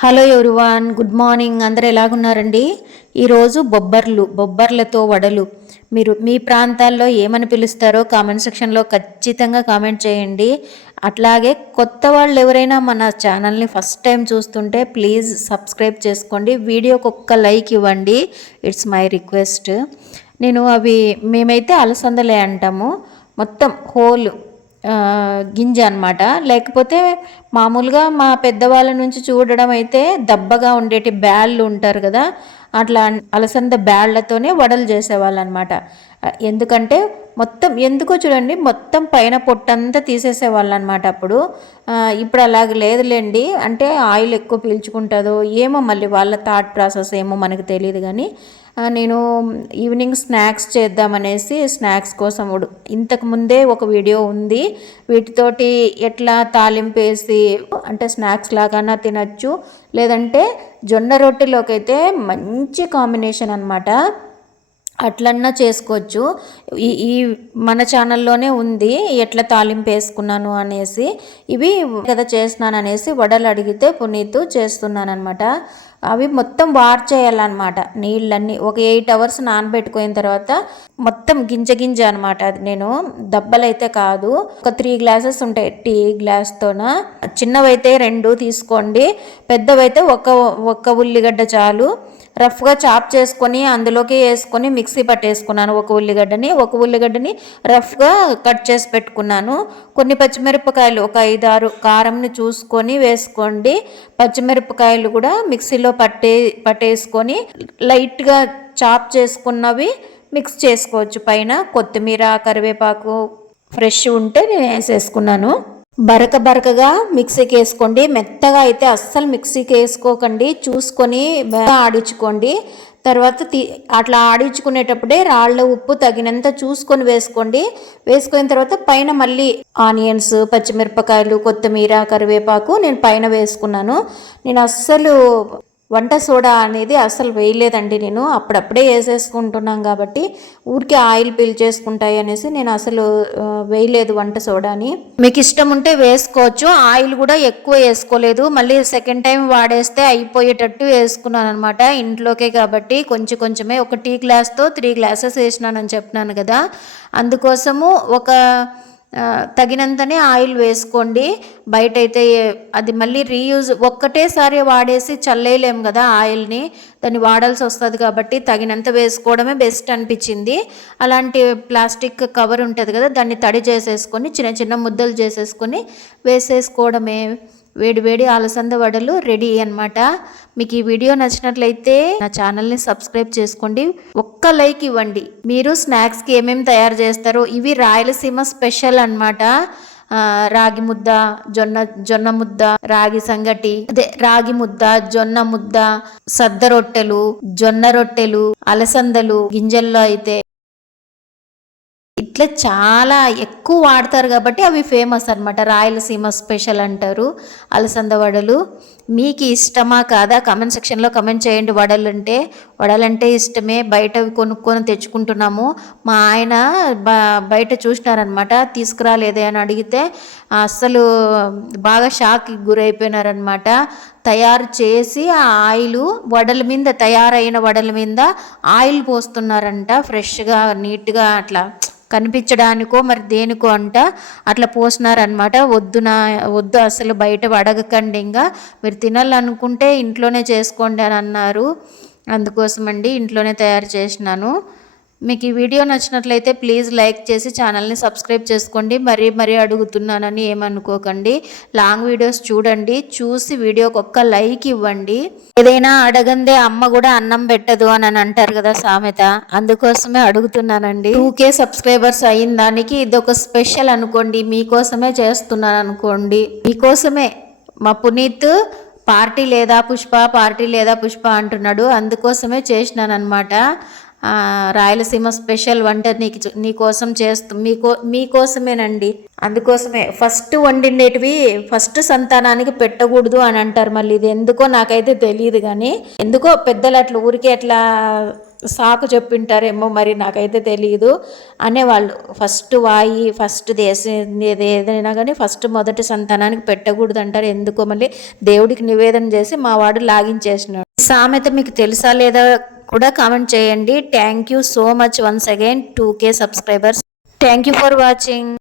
Hello everyone good morning. అందరు ఎలాగున్నారండి? ఈరోజు బొబ్బర్లు బొబ్బర్లతో వడలు. మీరు మీ ప్రాంతాల్లో ఏమని పిలుస్తారో కామెంట్ సెక్షన్లో ఖచ్చితంగా కామెంట్ చేయండి. అట్లాగే కొత్త వాళ్ళు ఎవరైనా మన ఛానల్ని ఫస్ట్ టైం చూస్తుంటే ప్లీజ్ సబ్స్క్రైబ్ చేసుకోండి. వీడియోకి ఒక్క లైక్ ఇవ్వండి. ఇట్స్ మై రిక్వెస్ట్ నేను అవి మేమైతే అలసందలే అంటాము. మొత్తం హోల్ గింజ అనమాట లేకపోతే మామూలుగా మా పెద్దవాళ్ళ నుంచి చూడడం అయితే దబ్బగా ఉండేటి బ్యాళ్ళు ఉంటారు కదా అట్లా అలసంద బ్యాళ్ళతోనే వడలు చేసేవాళ్ళు అనమాట ఎందుకంటే మొత్తం ఎందుకో చూడండి మొత్తం పైన పొట్టంతా తీసేసేవాళ్ళు అనమాట అప్పుడు ఇప్పుడు అలాగ లేదులేండి. అంటే ఆయిల్ ఎక్కువ పీల్చుకుంటుందో ఏమో మళ్ళీ వాళ్ళ థాట్ ప్రాసెస్ ఏమో మనకు తెలియదు కానీ నేను ఈవినింగ్ స్నాక్స్ చేద్దామనేసి స్నాక్స్ కోసం ఇంతకుముందే ఇంతకు ముందే ఒక వీడియో ఉంది. వీటితోటి ఎట్లా తాలింపు వేసి అంటే స్నాక్స్ లాగానా తినచ్చు లేదంటే జొన్న రొట్టెలోకి అయితే మంచి కాంబినేషన్ అనమాట అట్లన్నా చేసుకోవచ్చు. ఈ ఈ మన ఛానల్లోనే ఉంది ఎట్లా తాలింపు వేసుకున్నాను అనేసి. ఇవి కదా చేస్తున్నాను అనేసి వడలు అడిగితే పునీత్ చేస్తున్నాను అనమాట అవి మొత్తం వార్ చేయాలన్నమాట. నీళ్ళన్నీ ఒక ఎయిట్ అవర్స్ నానబెట్టుకున్న తర్వాత మొత్తం గింజ గింజ అనమాట అది. నేను దబ్బలైతే కాదు ఒక త్రీ గ్లాసెస్ ఉంటాయి. టీ గ్లాస్తోన చిన్నవైతే రెండు తీసుకోండి. పెద్దవైతే ఒక ఒక్క ఉల్లిగడ్డ చాలు. రఫ్గా చాప్ చేసుకొని అందులోకి వేసుకొని మిక్సీ పట్టేసుకున్నాను ఒక ఉల్లిగడ్డని. ఒక ఉల్లిగడ్డని రఫ్గా కట్ చేసి పెట్టుకున్నాను. కొన్ని పచ్చిమిరపకాయలు ఒక ఐదారు కారంని చూసుకొని వేసుకోండి. పచ్చిమిరపకాయలు కూడా మిక్సీలో పట్టే పట్టేసుకొని లైట్గా చాప్ చేసుకున్నవి మిక్స్ చేసుకోవచ్చు. పైన కొత్తిమీర కరివేపాకు ఫ్రెష్ ఉంటే నేను వేసేసుకున్నాను. బరక బరకగా మిక్సీకి వేసుకోండి. మెత్తగా అయితే అస్సలు మిక్సీకి వేసుకోకండి. చూసుకొని ఆడించుకోండి. తర్వాత తీ అట్లా ఆడించుకునేటప్పుడే రాళ్ళ ఉప్పు తగినంత చూసుకొని వేసుకోండి. వేసుకున్న తర్వాత పైన మళ్ళీ ఆనియన్స్ పచ్చిమిరపకాయలు కొత్తిమీర కరివేపాకు నేను పైన వేసుకున్నాను. నేను అస్సలు వంట సోడా అనేది అసలు వేయలేదండి నేను. అప్పుడప్పుడే వేసేసుకుంటున్నాం కాబట్టి ఊరికే ఆయిల్ పీల్చేసుకుంటాయి అనేసి నేను అసలు వేయలేదు వంట సోడాని. మీకు ఇష్టం ఉంటే వేసుకోవచ్చు. ఆయిల్ కూడా ఎక్కువ వేసుకోలేదు. మళ్ళీ సెకండ్ టైం వాడేస్తే అయిపోయేటట్టు వేసుకున్నాను అనమాట ఇంట్లోకే కాబట్టి కొంచెం కొంచెమే. ఒక టీ గ్లాస్తో త్రీ గ్లాసెస్ వేసినానని చెప్పినాను కదా. అందుకోసము ఒక తగినంతనే ఆయిల్ వేసుకోండి. బయట అయితే అది మళ్ళీ రీయూజ్ ఒక్కటేసారి వాడేసి చల్లేయలేము కదా ఆయిల్ని. దాన్ని వాడాల్సి వస్తుంది కాబట్టి తగినంత వేసుకోవడమే బెస్ట్ అనిపించింది. అలాంటి ప్లాస్టిక్ కవర్ ఉంటుంది కదా దాన్ని తడి చేసేసుకొని చిన్న చిన్న ముద్దలు చేసేసుకొని వేసేసుకోవడమే వేడి వేడి అలసంద వడలు రెడీ అన్నమాట. మీకు ఈ వీడియో నచ్చినట్లయితే నా ఛానల్ని సబ్స్క్రైబ్ చేసుకోండి. ఒక్క లైక్ ఇవ్వండి. మీరు స్నాక్స్కి ఏమేమి తయారు చేస్తారో ఇవి రాయలసీమ స్పెషల్ అన్నమాట. రాగి ముద్ద జొన్న జొన్న ముద్ద రాగి సంగటి అదే రాగి ముద్ద జొన్న ముద్ద సద్ద రొట్టెలు జొన్న రొట్టెలు అలసందలు గింజల్లో అయితే ఇట్లా చాలా ఎక్కువ వాడతారు కాబట్టి అవి ఫేమస్ అన్నమాట. రాయలసీమ స్పెషల్ అంటారు. అలసంద వడలు. మీకు ఇష్టమా కాదా? కమెంట్ సెక్షన్లో కమెంట్ చేయండి. వడలు అంటే వడలంటే ఇష్టమే. బయట కొనుక్కొని తెచ్చుకుంటున్నాము. మా ఆయన బ- బయట చూసినారనమాట తీసుకురాలేదే అని అడిగితే అస్సలు బాగా షాక్కి గురైపోయినారనమాట తయారు చేసి ఆ ఆయిల్ వడల మీద తయారైన వడల మీద ఆయిల్ పోస్తున్నారంట. ఫ్రెష్గా నీట్గా అట్లా. కనిపించడానికో మరి దేనికో అంట అట్లా పోసినారనమాట వద్దు నా వద్దు అసలు బయట అడగకండి ఇంకా. మీరు తినాలనుకుంటే ఇంట్లోనే చేసుకోండి అని అన్నారు. అందుకోసమండి ఇంట్లోనే తయారు చేసినాను. మీకు ఈ వీడియో నచ్చినట్లయితే ప్లీజ్ లైక్ చేసి ఛానల్ని సబ్స్క్రైబ్ చేసుకోండి. మరీ మరీ అడుగుతున్నానని ఏమనుకోకండి. లాంగ్ వీడియోస్ చూడండి. చూసి వీడియోకి ఒక్క లైక్ ఇవ్వండి. ఏదైనా అడగందే అమ్మ కూడా అన్నం పెట్టదు అని అంటారు కదా సామెత. అందుకోసమే అడుగుతున్నానండి. టూకే సబ్స్క్రైబర్స్ అయిన దానికి ఇది ఒక స్పెషల్ అనుకోండి. మీకోసమే చేస్తున్నాను అనుకోండి మీకోసమే. మా పునీత్ పార్టీ లేదా పుష్ప పార్టీ లేదా పుష్ప అంటున్నాడు. అందుకోసమే చేసినాను అనమాట రాయలసీమ స్పెషల్ వంట నీకు నీకోసం చేస్తూ మీకో మీకోసమేనండి అందుకోసమే. ఫస్ట్ వండిండేటివి ఫస్ట్ సంతానానికి పెట్టకూడదు అని అంటారు. మళ్ళీ ఇది ఎందుకో నాకైతే తెలియదు కానీ ఎందుకో పెద్దలు అట్లా ఊరికే అట్లా సాకు చెప్పింటారేమో మరి నాకైతే తెలియదు అనేవాళ్ళు. ఫస్ట్ వాయి ఫస్ట్ దేశం ఏదైనా కానీ ఫస్ట్ మొదటి సంతానానికి పెట్టకూడదు అంటారు ఎందుకో మళ్ళీ దేవుడికి నివేదన చేసి మా వాడు లాగించేసినాడు. సామెత మీకు తెలుసా లేదా కూడా కామెంట్ చేయండి. Thank you so much once again two K subscribers thank you for watching